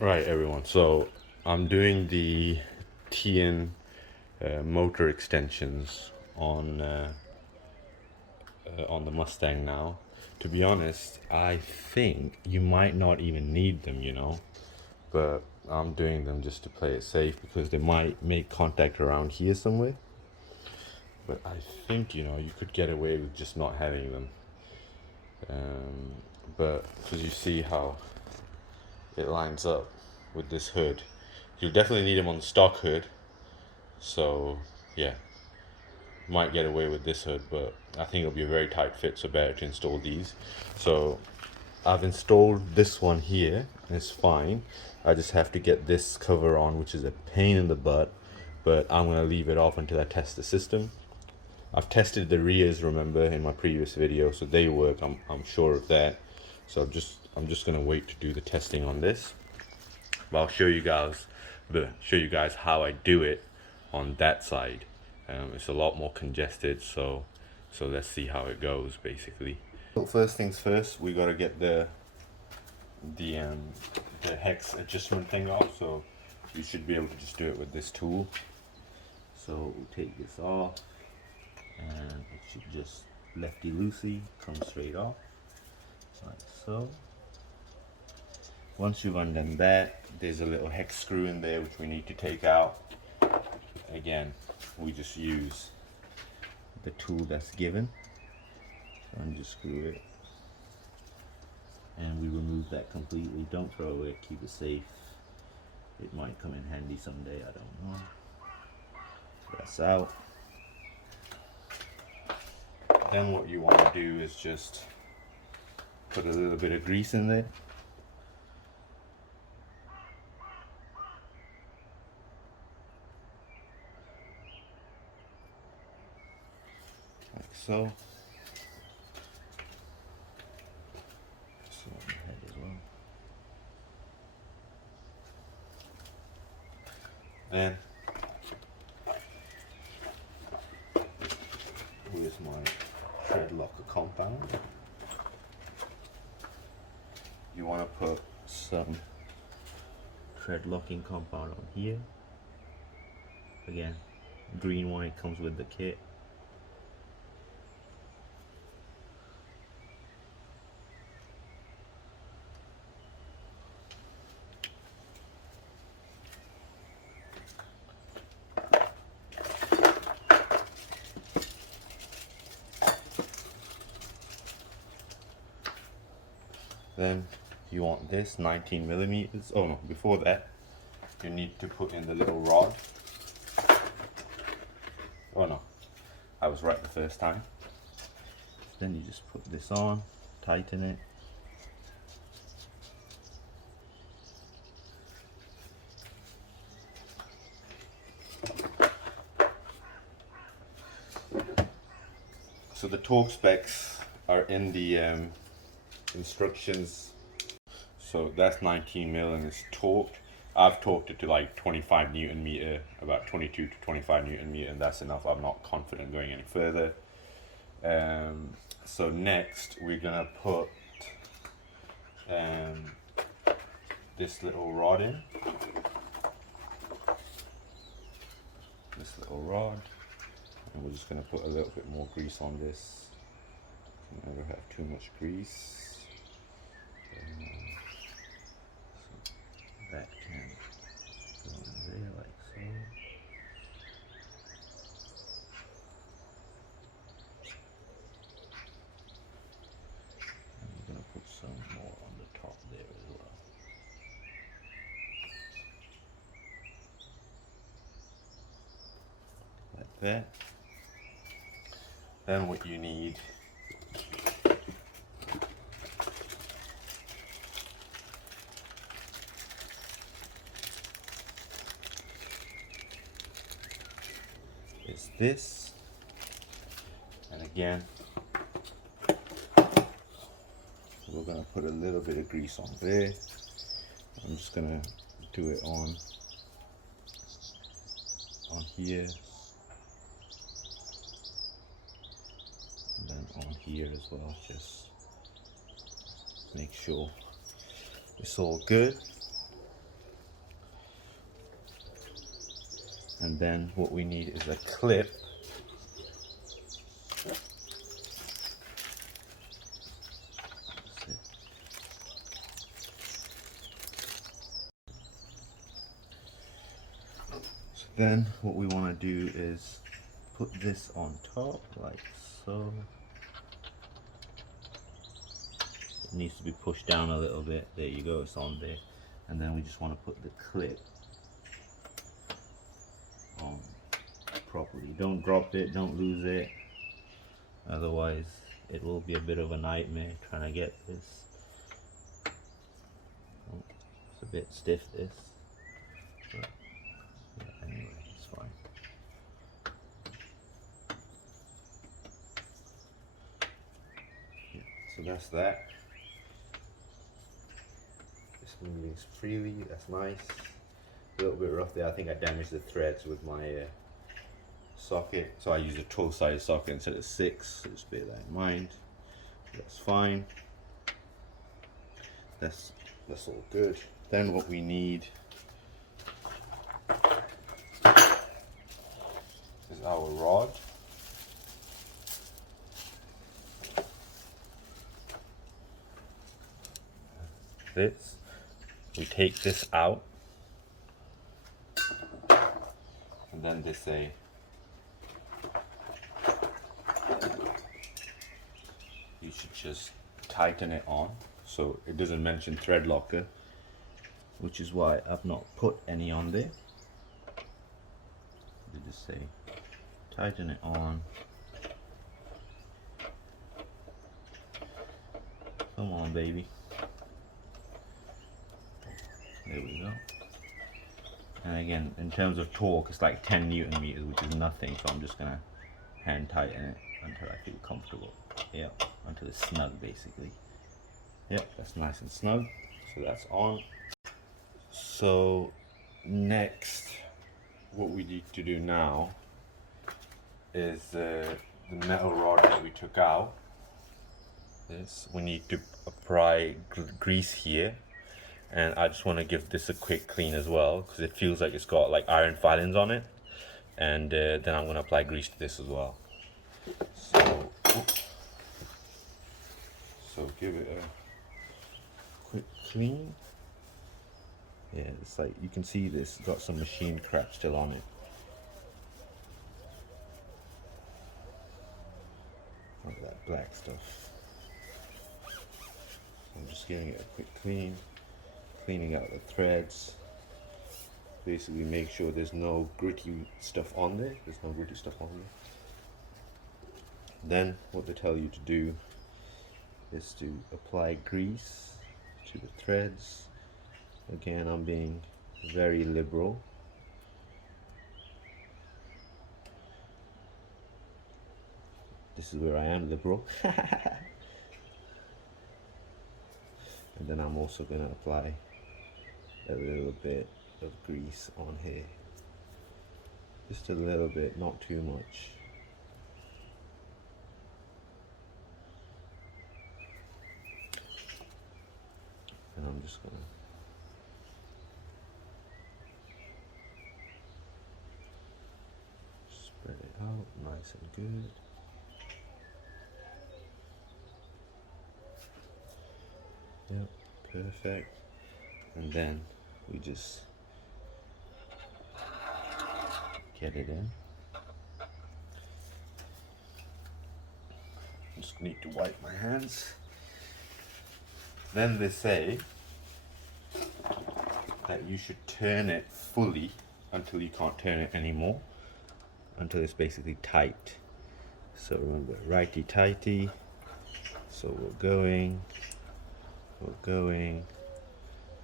Right, everyone. So I'm doing the Tein motor extensions on the Mustang now. To be honest, I think you might not even need them, but I'm doing them just to play it safe because they might make contact around here somewhere. But I think you could get away with just not having them. But because you see how it lines up with this hood, you'll definitely need them on the stock hood. So yeah, might get away with this hood, but I think it'll be a very tight fit, so better to install these. So I've installed this one here, and it's fine. I just have to get this cover on, which is a pain in the butt, but I'm gonna leave it off until I test the system. I've tested the rears, remember, in my previous video, so they work. I'm sure of that. So I'm just gonna wait to do the testing on this. But I'll show you guys how I do it on that side. It's a lot more congested, so let's see how it goes basically. So first things first, we gotta get the hex adjustment thing off. So you should be able to just do it with this tool. So we'll take this off, and it should just lefty loosey come straight off, like so. Once you've undone that, there's a little hex screw in there which we need to take out. Again, we just use the tool that's given. So unscrew it, and we remove that completely. Don't throw it, keep it safe. It might come in handy someday, I don't know. So that's out. Then what you want to do is just put a little bit of grease in there. Like so. So on the head as well. Then here's my thread locker compound. You want to put some thread locking compound on here. Again, green one, it comes with the kit. Then you want this 19 millimeters. Oh no, before that, you need to put in the little rod. Oh no, I was right the first time. Then you just put this on, tighten it. So the torque specs are in the instructions. So that's 19 mil and it's torqued. I've torqued it to like 25 Newton meter, about 22 to 25 Newton meter, and that's enough. I'm not confident going any further. So next we're gonna put this little rod in. This little rod, and we're just gonna put a little bit more grease on this. Never have too much grease. So that can go in there like so. And we're gonna put some more on the top there as well. Like that. Then what you need is this, and again we're going to put a little bit of grease on there. I'm just going to do it on here, and then on here as well. Just make sure it's all good. And then what we need is a clip. So then what we want to do is put this on top like so. It needs to be pushed down a little bit. There you go, it's on there. And then we just want to put the clip on properly. Don't drop it, don't lose it, otherwise it will be a bit of a nightmare trying to get this. Oh, it's a bit stiff, this, but yeah, anyway, it's fine. Yeah, so that's that. It's moving freely, that's nice. A little bit rough there. I think I damaged the threads with my socket, so I use a 12-sided socket instead of 6, so just bear that in mind. That's fine. That's all good. Then what we need is our rod. This, we take this out, and then they say you should just tighten it on. So it doesn't mention thread locker, which is why I've not put any on there. They just say tighten it on. Come on, baby. There we go. And again, in terms of torque, it's like 10 Newton meters, which is nothing. So I'm just gonna hand tighten it until I feel comfortable. Yep, until it's snug, basically. Yep, that's nice and snug. So that's on. So next, what we need to do now is the metal rod that we took out. This, we need to apply grease here. And I just want to give this a quick clean as well, because it feels like it's got like iron filings on it. And then I'm going to apply grease to this as well. So give it a quick clean. Yeah, it's like you can see this, it's got some machine crap still on it. Look at that black stuff. I'm just giving it a quick clean. Cleaning out the threads. Basically make sure there's no gritty stuff on there. There's no gritty stuff on there. Then what they tell you to do is to apply grease to the threads. Again, I'm being very liberal. This is where I am liberal. And then I'm also going to apply a little bit of grease on here. Just a little bit, not too much. And I'm just going to spread it out nice and good. Yep, perfect. And then we just get it in. Just need to wipe my hands. Then they say that you should turn it fully until you can't turn it anymore, until it's basically tight. So remember, righty tighty. So we're going,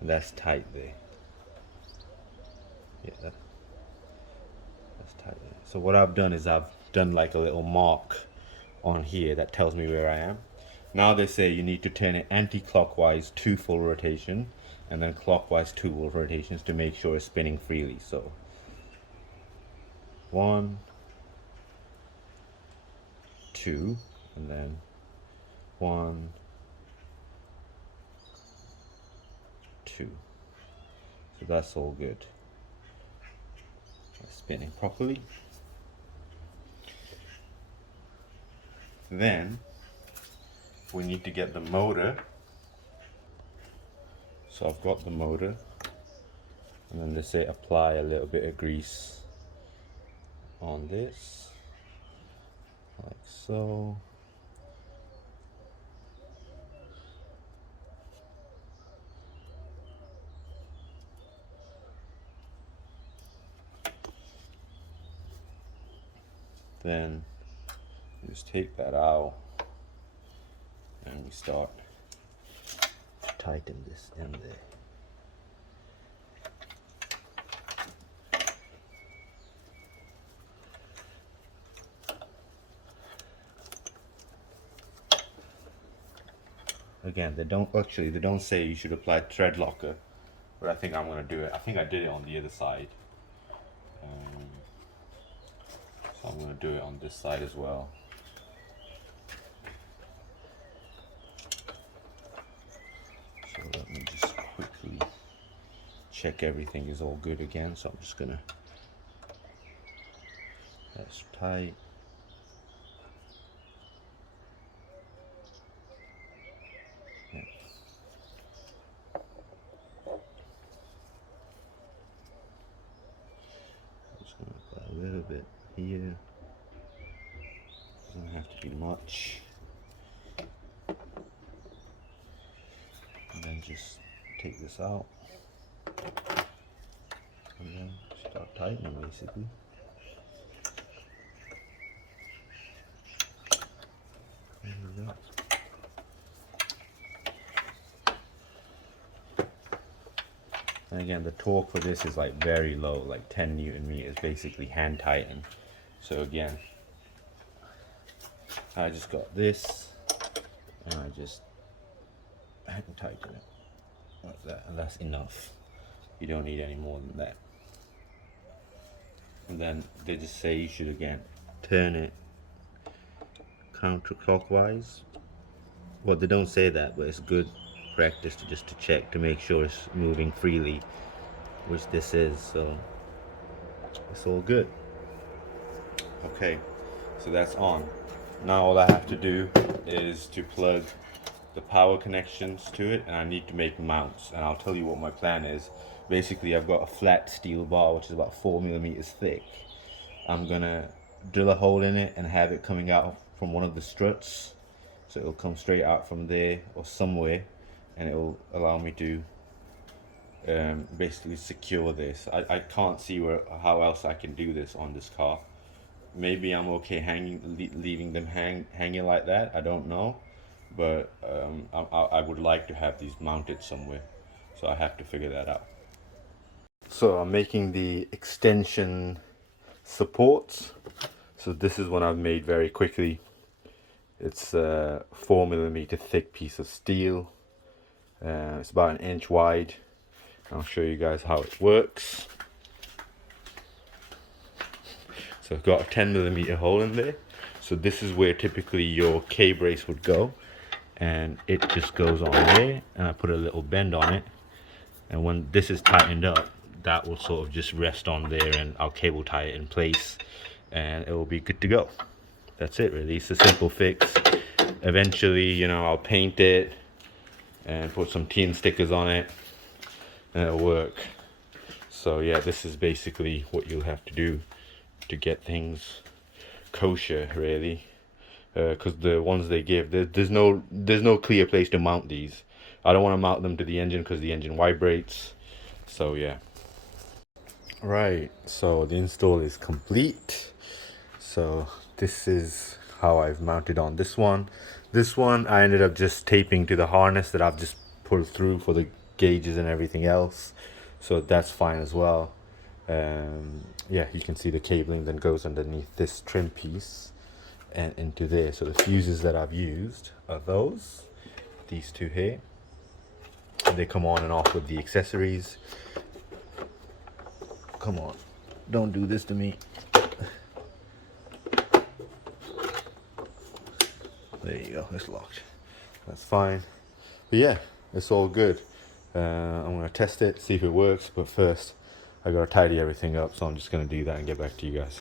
and that's tight there. Yeah, that's tight there. So what I've done is I've done like a little mark on here that tells me where I am. Now they say you need to turn it anti-clockwise 2 full rotation, and then clockwise 2 full rotations to make sure it's spinning freely. So 1, 2, and then 1, 2. So that's all good. spinning properly. Then we need to get the motor. So I've got the motor, and then they say apply a little bit of grease on this, like so. Then you just take that out and we start tighten this in there. Again, they don't say you should apply thread locker, but I think I'm gonna do it. I think I did it on the other side. So I'm gonna do it on this side as well. So let me just quickly check everything is all good again. So I'm just gonna, that's tight. Yeah. I'm just gonna apply a little bit here. Doesn't have to be much. And then just take this out. And then start tightening basically. There we go. And again, the torque for this is like very low, like 10 Newton meters, basically hand tighten. So again, I just got this and I just hand tighten it like that, and that's enough. You don't need any more than that. And then they just say you should again turn it counterclockwise. Well, they don't say that, but it's good practice to just to check to make sure it's moving freely, which this is, so it's all good. Okay, so that's on. Now all I have to do is to plug the power connections to it, and I need to make mounts, and I'll tell you what my plan is. Basically, I've got a flat steel bar which is about 4 millimeters thick. I'm gonna drill a hole in it and have it coming out from one of the struts, so it'll come straight out from there or somewhere, and it will allow me to basically secure this. I can't see how else I can do this on this car. Maybe I'm okay leaving them hanging like that, I don't know, but I would like to have these mounted somewhere, so I have to figure that out. So I'm making the extension supports. So this is one I've made very quickly. It's a 4 millimeter thick piece of steel. It's about 1 inch wide. I'll show you guys how it works. So I've got a 10 millimeter hole in there. So this is where typically your K-brace would go, and it just goes on there, and I put a little bend on it, and when this is tightened up, that will sort of just rest on there, and I'll cable tie it in place and it will be good to go. That's it really. It's a simple fix. Eventually, you know, I'll paint it and put some Tein stickers on it and it'll work. So yeah, this is basically what you'll have to do to get things kosher really, because the ones they give, there's no clear place to mount these. I don't want to mount them to the engine because the engine vibrates. So yeah. Right, so the install is complete. So this is how I've mounted on this one. This one I ended up just taping to the harness that I've just pulled through for the gauges and everything else, so that's fine as well. Yeah, you can see the cabling then goes underneath this trim piece and into there. So the fuses that I've used are these two here. They come on and off with the accessories. Come on, don't do this to me. There you go, it's locked. That's fine. But yeah, it's all good. I'm gonna test it, see if it works, but first I gotta tidy everything up, so I'm just gonna do that and get back to you guys.